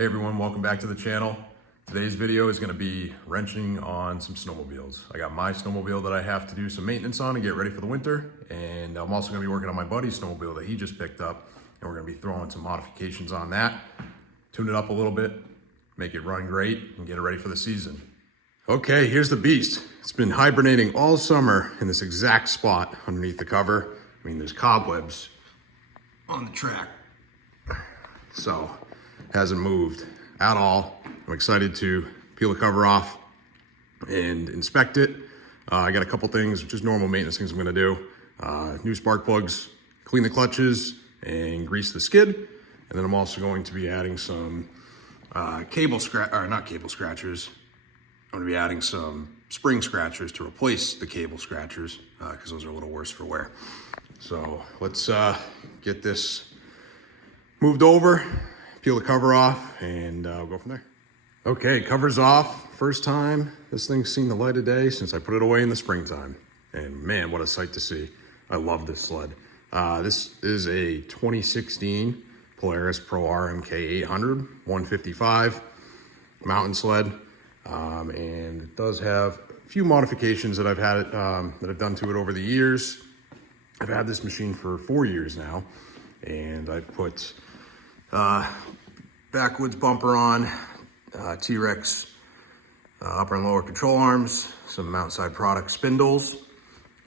Hey everyone, welcome back to the channel. Today's video is going to be wrenching on some snowmobiles. I got my snowmobile that I have to do some maintenance on and get ready for the winter, and I'm also going to be working on my buddy's snowmobile that he just picked up, and we're going to be throwing some modifications on that, tune it up a little bit, make it run great, and get it ready for the season. Okay, here's the beast. It's been hibernating all summer in this exact spot underneath the cover. I mean, there's cobwebs on the track, so hasn't moved at all. I'm excited to peel the cover off and inspect it. I got a couple things, just normal maintenance things I'm gonna do. New spark plugs, clean the clutches, and grease the skid. And then I'm also going to be adding some not cable scratchers. I'm gonna be adding some spring scratchers to replace the cable scratchers because those are a little worse for wear. So let's get this moved over, peel the cover off, and we'll go from there. Okay, cover's off. First time this thing's seen the light of day since I put it away in the springtime. And man, what a sight to see. I love this sled. This is a 2016 Polaris Pro RMK 800 155 mountain sled. And it does have a few modifications that I've had it, that I've done to it over the years. I've had this machine for 4 years now, and I've put backwoods bumper on, T-Rex upper and lower control arms, some outside product spindles,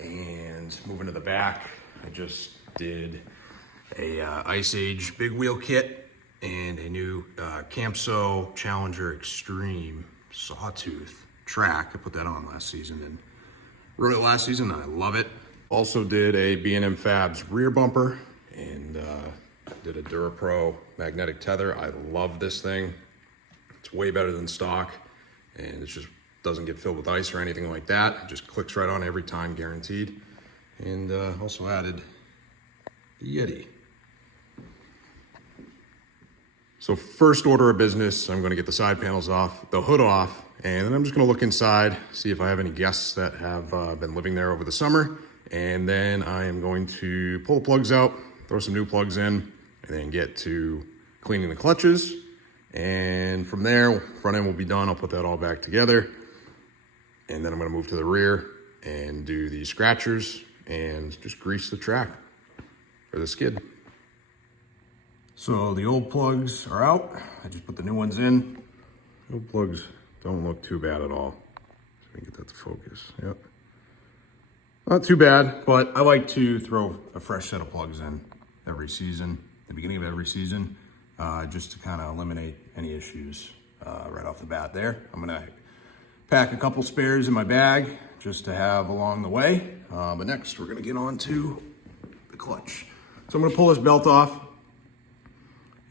and moving to the back, I just did a Ice Age big wheel kit and a new Campso Challenger Extreme Sawtooth track. I put that on last season and rode it last season, and I love it. Also did a B&M Fabs rear bumper and did a DuraPro magnetic tether. I love this thing. It's way better than stock, and it just doesn't get filled with ice or anything like that. It just clicks right on every time, guaranteed. And also added the Yeti. So first order of business, I'm gonna get the side panels off, the hood off, and then I'm just gonna look inside, see if I have any guests that have been living there over the summer. And then I am going to pull the plugs out, throw some new plugs in, and then get to cleaning the clutches. And from there, front end will be done. I'll put that all back together. And then I'm gonna move to the rear and do the scratchers and just grease the track for the skid. So the old plugs are out. I just put the new ones in. Old plugs don't look too bad at all. Let me get that to focus, yep. Not too bad, but I like to throw a fresh set of plugs in every season, the beginning of every season, just to kind of eliminate any issues right off the bat there. I'm gonna pack a couple spares in my bag just to have along the way. But next we're gonna get on to the clutch. So I'm gonna pull this belt off,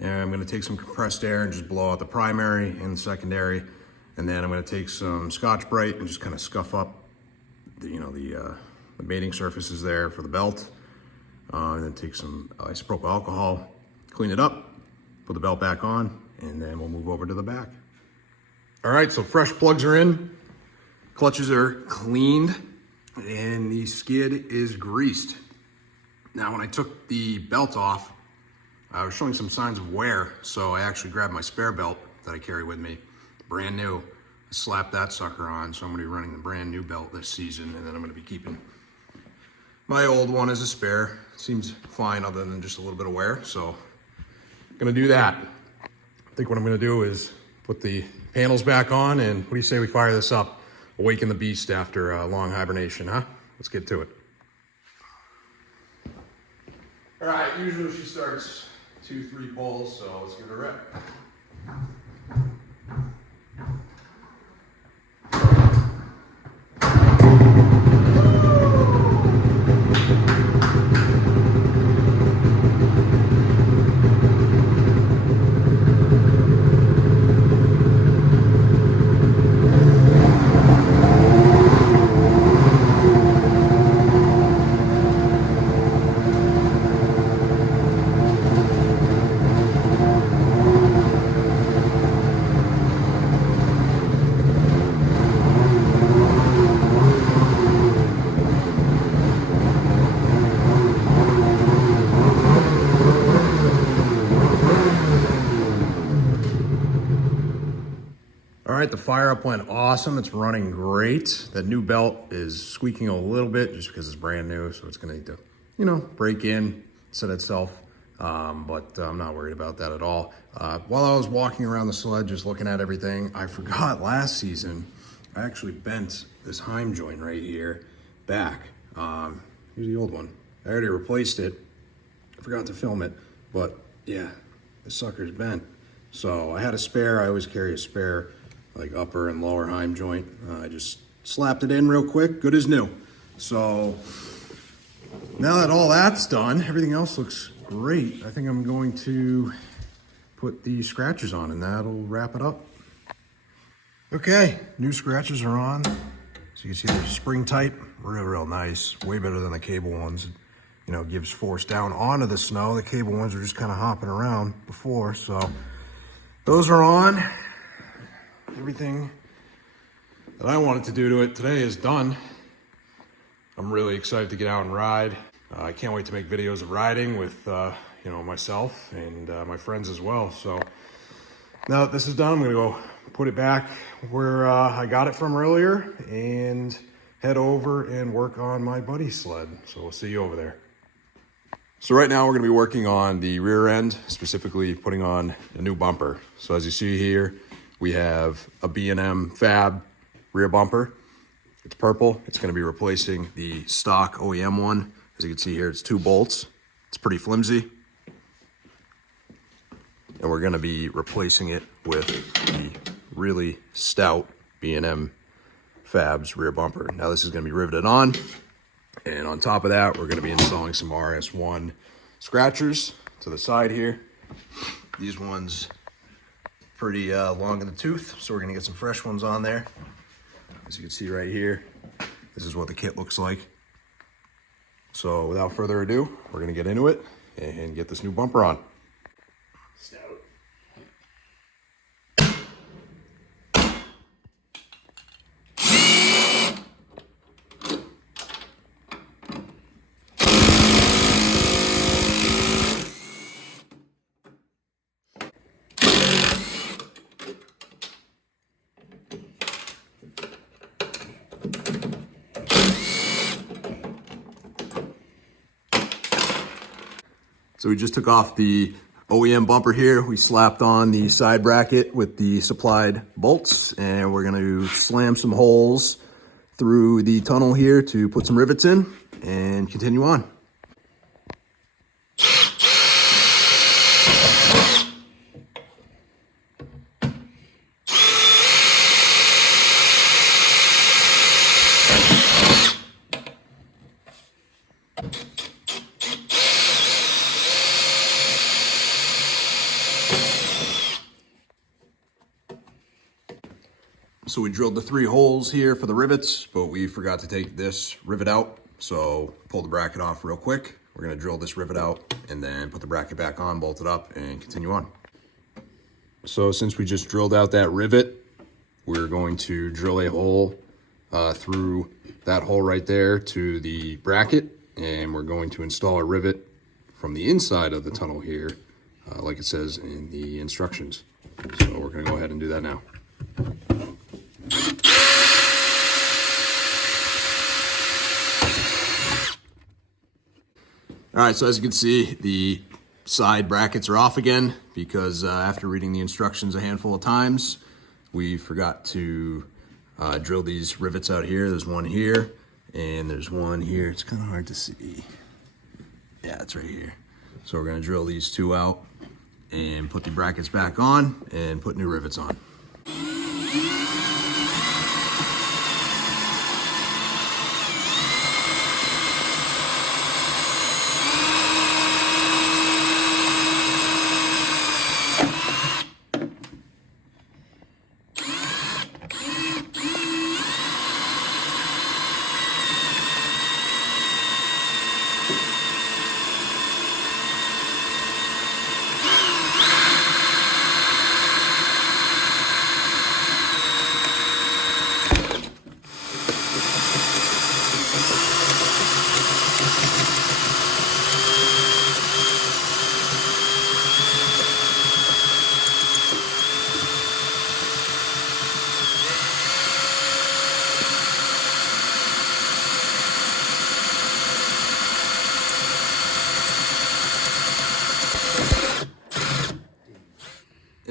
and I'm gonna take some compressed air and just blow out the primary and the secondary. And then I'm gonna take some Scotch-Brite and just kind of scuff up the mating surfaces there for the belt. And then take some isopropyl alcohol, clean it up, put the belt back on, and then we'll move over to the back. All right, so fresh plugs are in, clutches are cleaned, and the skid is greased. Now, when I took the belt off, I was showing some signs of wear, so I actually grabbed my spare belt that I carry with me, brand new. I slapped that sucker on, so I'm gonna be running the brand new belt this season, and then I'm gonna be keeping my old one as a spare. Seems fine other than just a little bit of wear, so I'm gonna do that. I think what I'm gonna do is put the panels back on, and what do you say we fire this up? Awaken the beast after a long hibernation, huh? Let's get to it. All right, usually she starts 2-3 pulls, so let's give it a rep. All right, the fire up went awesome. It's running great. That new belt is squeaking a little bit just because it's brand new, so it's gonna need to, break in, set itself. But I'm not worried about that at all. While I was walking around the sled, just looking at everything, I forgot last season, I actually bent this heim joint right here back. Here's the old one. I already replaced it. I forgot to film it, but yeah, the sucker's bent. So I had a spare. I always carry a spare, like upper and lower heim joint. I just slapped it in real quick, good as new. So now that all that's done, everything else looks great. I think I'm going to put the scratchers on and that'll wrap it up. Okay, new scratchers are on. So you can see they're spring tight, real nice. Way better than the cable ones. Gives force down onto the snow. The cable ones are just kind of hopping around before, so those are on. Everything that I wanted to do to it today is done. I'm really excited to get out and ride. I can't wait to make videos of riding with myself and my friends as well. So now that this is done, I'm gonna go put it back where I got it from earlier and head over and work on my buddy's sled. So we'll see you over there. So right now we're gonna be working on the rear end, specifically putting on a new bumper. So as you see here, we have a B&M Fab rear bumper. It's purple. It's gonna be replacing the stock OEM one. As you can see here, it's 2 bolts. It's pretty flimsy. And we're gonna be replacing it with the really stout B&M Fab's rear bumper. Now this is gonna be riveted on. And on top of that, we're gonna be installing some RS1 scratchers to the side here. These ones pretty long in the tooth, so we're gonna get some fresh ones on there. As you can see right here, this is what the kit looks like. So without further ado, we're gonna get into it and get this new bumper on. Stout. So we just took off the OEM bumper here. We slapped on the side bracket with the supplied bolts, and we're gonna slam some holes through the tunnel here to put some rivets in and continue on. So we drilled the 3 holes here for the rivets, but we forgot to take this rivet out. So pull the bracket off real quick. We're gonna drill this rivet out and then put the bracket back on, bolt it up, and continue on. So since we just drilled out that rivet, we're going to drill a hole through that hole right there to the bracket, and we're going to install a rivet from the inside of the tunnel here, like it says in the instructions. So we're gonna go ahead and do that now. All right, so as you can see, the side brackets are off again because after reading the instructions a handful of times, we forgot to drill these rivets out here. There's one here and there's one here. It's kind of hard to see. Yeah, it's right here. So we're gonna drill these 2 out and put the brackets back on and put new rivets on.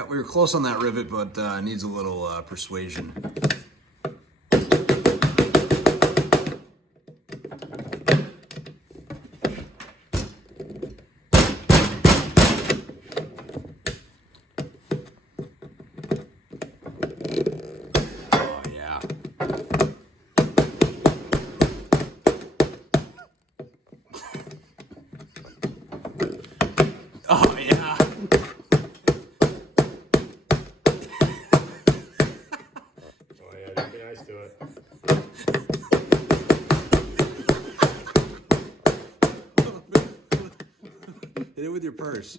Yeah, we were close on that rivet, but needs a little persuasion. Oh, yeah. Oh, yeah. Hit it with your purse.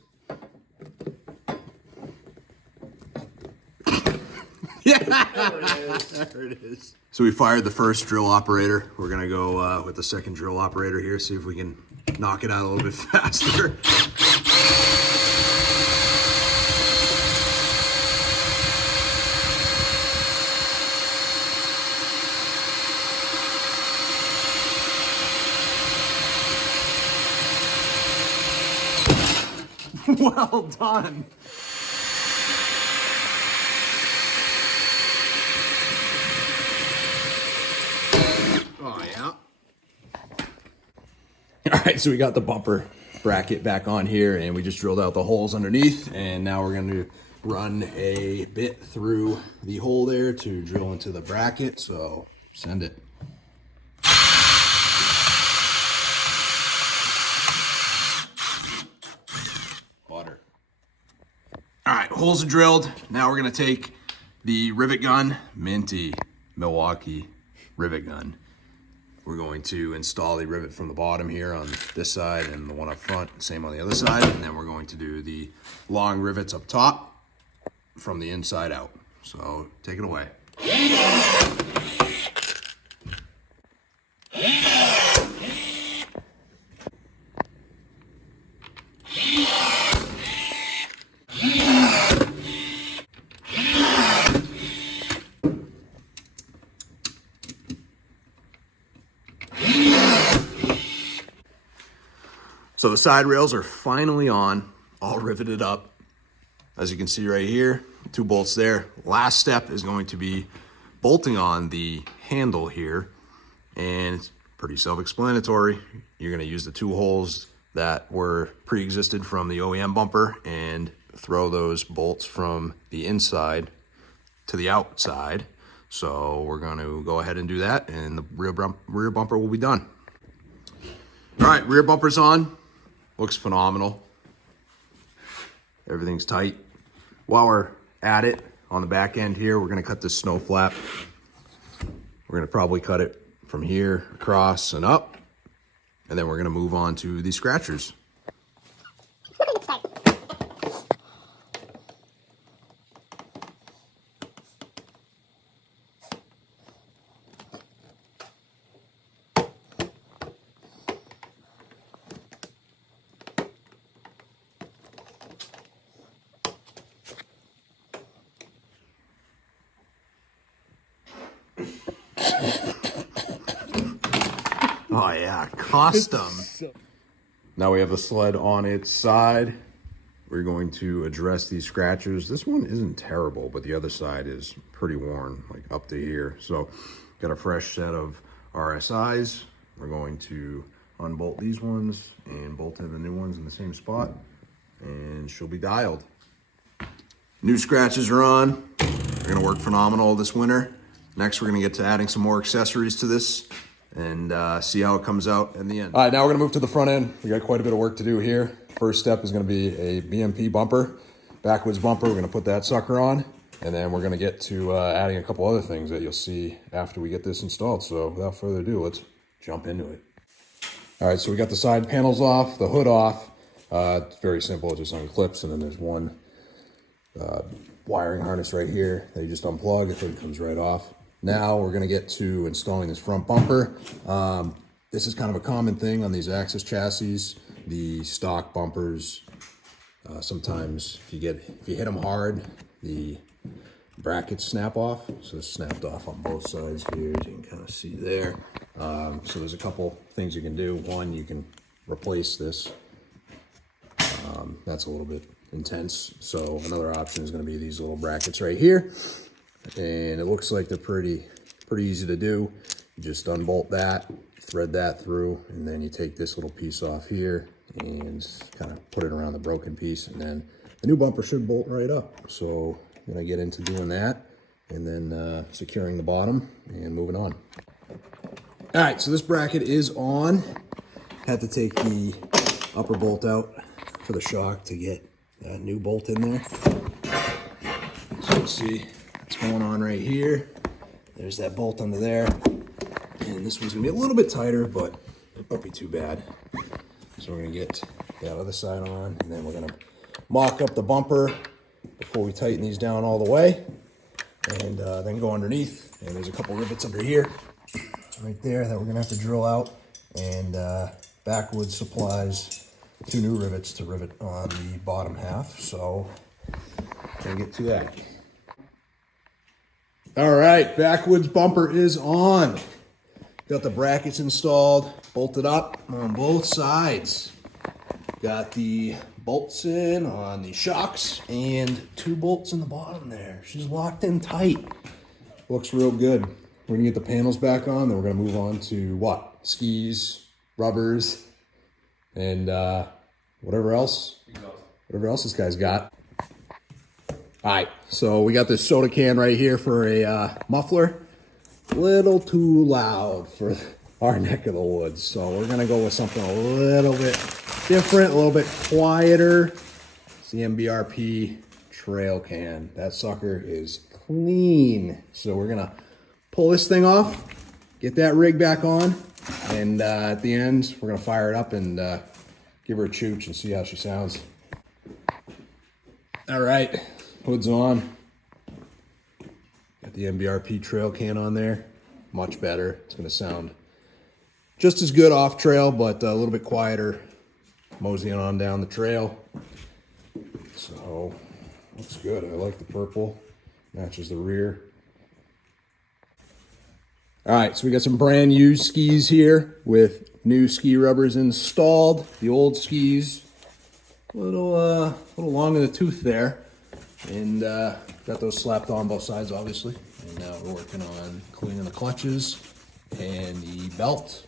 Yeah, there it is. There it is. So we fired the first drill operator. We're gonna go with the second drill operator here, see if we can knock it out a little bit faster. Well done. Oh, yeah. All right, so we got the bumper bracket back on here, and we just drilled out the holes underneath, and now we're going to run a bit through the hole there to drill into the bracket, so send it. Water. All right, holes are drilled. Now we're going to take the rivet gun, minty Milwaukee rivet gun. We're going to install the rivet from the bottom here on this side and the one up front, same on the other side. And then we're going to do the long rivets up top from the inside out. So take it away. So the side rails are finally on, all riveted up. As you can see right here, 2 bolts there. Last step is going to be bolting on the handle here, and it's pretty self-explanatory. You're gonna use the 2 holes that were pre-existed from the OEM bumper and throw those bolts from the inside to the outside. So we're gonna go ahead and do that, and the rear bumper will be done. All right, rear bumper's on. Looks phenomenal. Everything's tight. While we're at it, on the back end here, we're gonna cut this snow flap. We're gonna probably cut it from here across and up, and then we're gonna move on to the scratchers. Oh yeah, custom. Now we have the sled on its side. We're going to address these scratchers. This one isn't terrible, but the other side is pretty worn, like up to here. So got a fresh set of RSIs. We're going to unbolt these ones and bolt in the new ones in the same spot, and she'll be dialed. New scratches are on. They're gonna work phenomenal this winter. Next, we're gonna get to adding some more accessories to this and see how it comes out in the end. All right, now we're gonna move to the front end. We got quite a bit of work to do here. First step is gonna be a BMP bumper, backwards bumper. We're gonna put that sucker on, and then we're gonna get to adding a couple other things that you'll see after we get this installed. So without further ado, let's jump into it. All right, so we got the side panels off, the hood off. It's very simple, it just unclips, and then there's one wiring harness right here that you just unplug. The hood comes right off. Now we're gonna get to installing this front bumper. This is kind of a common thing on these Axis chassis. The stock bumpers, sometimes if you hit them hard, the brackets snap off. So it's snapped off on both sides here, as you can kind of see there. So there's a couple things you can do. One, you can replace this. That's a little bit intense. So another option is going to be these little brackets right here. And it looks like they're pretty easy to do. You just unbolt that, thread that through, and then you take this little piece off here and kind of put it around the broken piece, and then the new bumper should bolt right up. So I'm gonna get into doing that and then securing the bottom and moving on. All right, so this bracket is on. Had to take the upper bolt out for the shock to get that new bolt in there. So you see what's going on right here. There's that bolt under there. And this one's gonna be a little bit tighter, but it won't be too bad. So we're gonna get that other side on, and then we're gonna mock up the bumper before we tighten these down all the way. And then go underneath. And there's a couple rivets under here, right there, that we're gonna have to drill out. And Backwoods supplies 2 new rivets to rivet on the bottom half. So gonna get to that. All right, Backwoods bumper is on. Got the brackets installed, bolted up on both sides. Got the bolts in on the shocks and 2 bolts in the bottom there. She's locked in tight. Looks real good. We're gonna get the panels back on, then we're gonna move on to what? Skis, rubbers, and whatever else this guy's got. All right, so we got this soda can right here for a muffler. Little too loud for our neck of the woods. So we're gonna go with something a little bit different, a little bit quieter. It's the MBRP trail can. That sucker is clean. So we're gonna pull this thing off, get that rig back on, and at the end, we're gonna fire it up and give her a chooch and see how she sounds. All right, hood's on. Got the MBRP trail can on there. Much better. It's going to sound just as good off trail, but a little bit quieter moseying on down the trail. So, looks good. I like the purple. Matches the rear. All right, so we got some brand new skis here with new ski rubbers installed. The old skis, a little long in the tooth there. And got those slapped on both sides, obviously. And now we're working on cleaning the clutches and the belt